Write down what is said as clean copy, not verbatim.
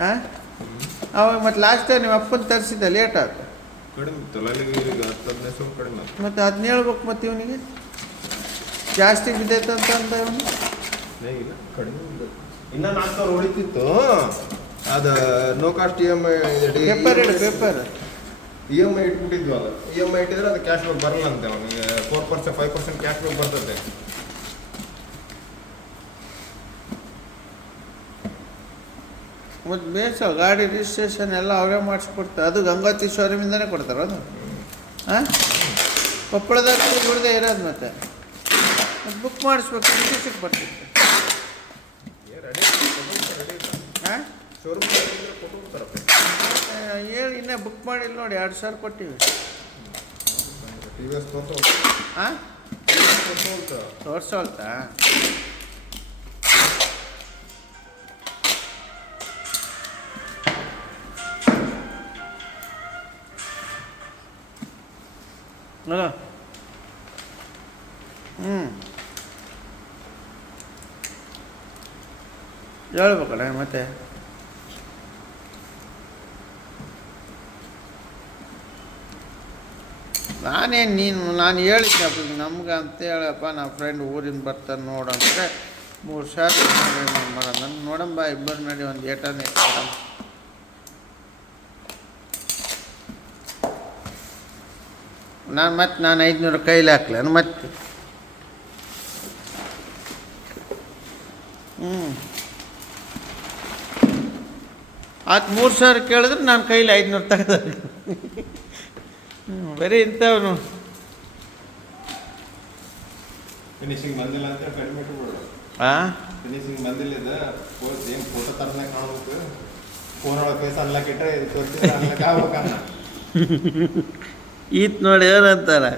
ಹಾಂ ಅವಾಗ ಮತ್ತು ಲಾಸ್ಟ್ ಟೈಮ್ ನಿಮ್ಮ ಅಪ್ಪನ ತರಿಸಿದ್ದೆ ಲೇಟ್ ಆಯ್ತು ಕಡಿಮೆ ಕಡಿಮೆ ಮತ್ತು ಅದನ್ನ ಹೇಳ್ಬೇಕು ಮತ್ತು ಇವನಿಗೆ ಜಾಸ್ತಿ ಬಿದ್ದೈತೆ ಅಂತ ಇವನು ಇಲ್ಲ ಕಡಿಮೆ ಇನ್ನೂ 4,000 ಉಳಿತಿತ್ತು ಅದು no cost E M I paper E M I ಇಟ್ಬಿಟ್ಟಿದ್ವಲ್ಲ ಇ ಎಮ್ ಐ ಇಟ್ಟಿದ್ರೆ ಅದು ಕ್ಯಾಶ್ ಬ್ಯಾಕ್ ಬರಲ್ಲ ಅಂತೆ ಅವನಿಗೆ 4% 5% ಕ್ಯಾಶ್ ಬ್ಯಾಕ್ ಬರ್ತದೆ ಮತ್ತು ಬೇಸ ಗಾಡಿ ರಿಜಿಸ್ಟ್ರೇಷನ್ ಎಲ್ಲ ಅವರೇ ಮಾಡಿಸ್ಕೊಡ್ತಾರೆ ಅದು ಗಂಗಾವತಿ ಶೋರೂಮಿಂದನೇ ಕೊಡ್ತಾರೆ ಅದು ಹಾಂ ಕೊಪ್ಪಳದಾಗ ಬಿಡದೆ ಇರೋದು ಮತ್ತೆ ಬುಕ್ ಮಾಡಿಸ್ಬೇಕು ದಿವಸಕ್ಕೆ ಬರ್ತಿತ್ತು ಹಾಂ ಹೇಳಿ ಇನ್ನೇ ಬುಕ್ ಮಾಡಿಲ್ಲ ನೋಡಿ 2,000 ಕೊಟ್ಟಿವಿ ಹಾಂ ತೋರಿಸೋಲ್ತಾ ಅಲ್ಲ ಹೇಳ್ಬೇಕಲ್ಲ ಮತ್ತೆ ನಾನು ಹೇಳಿದ್ನಪ್ಪ ನಮ್ಗೆ ಅಂತ ಹೇಳಪ್ಪ ನಮ್ಮ ಫ್ರೆಂಡ್ ಊರಿಂದ ಬರ್ತಾನೆ ನೋಡಂದ್ರೆ 3,000 ಮಾಡೋಣ ನನ್ನ ನೋಡಂಬ ಇಬ್ಬರು ನಡಿ ಒಂದು ಏಟನೇ ನಾನು 500 ಕೈಲಿ ಹಾಕ್ಲೇನು ಮತ್ತೆ ಆತು 3,000 ಕೇಳಿದ್ರೆ ನಾನು ಕೈಲಿ 500 ತೆಗೆದ ಬರೀ ಇಂಥವನು ಫಿನಿಶಿಂಗ್ ಬಂದಿಲ್ಲ ಅಂತ ಕಡಿಮೆ ಫಿನಿಶಿಂಗ್ ಬಂದಿಲ್ಲ ಏನು ಫೋಟೋ ತರನೇ ಕಾಣಬೇಕು ಫೋನ್ ಒಳಗೆ ಫೇಸ್ ಅನ್ಲಾಕ್ ಇಟ್ಟರೆ ಇದು ತೋರಿಸಿದ್ರೆ ಅನ್ಲಾಕ್ ಆಗ್ಬೇಕನ್ನ ಈತ್ ನೋಡಿ ಏನಂತಾರೆ